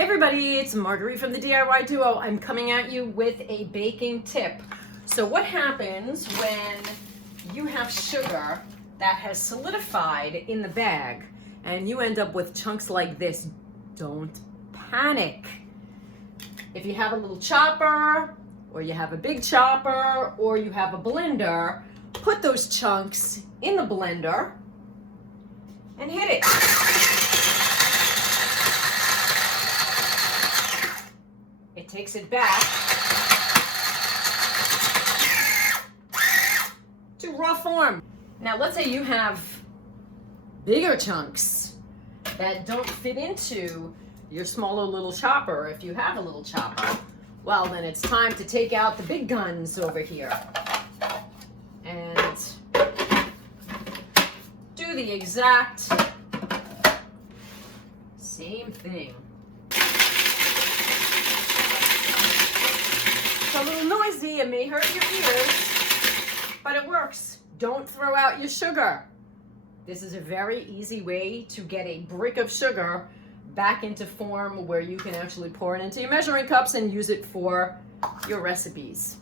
Hey everybody, it's Marguerite from the DIY Duo. I'm coming at you with a baking tip. So what happens when you have sugar that has solidified in the bag and you end up with chunks like this? Don't panic. If you have a little chopper, or you have a big chopper, or you have a blender, put those chunks in the blender and hit it. It takes it back to raw form. Now let's say you have bigger chunks that don't fit into your smaller little chopper, if you have a little chopper. Well, then it's time to take out the big guns over here and do the exact same thing. It's a little noisy, it may hurt your ears, but it works. Don't throw out your sugar. This is a very easy way to get a brick of sugar back into form where you can actually pour it into your measuring cups and use it for your recipes.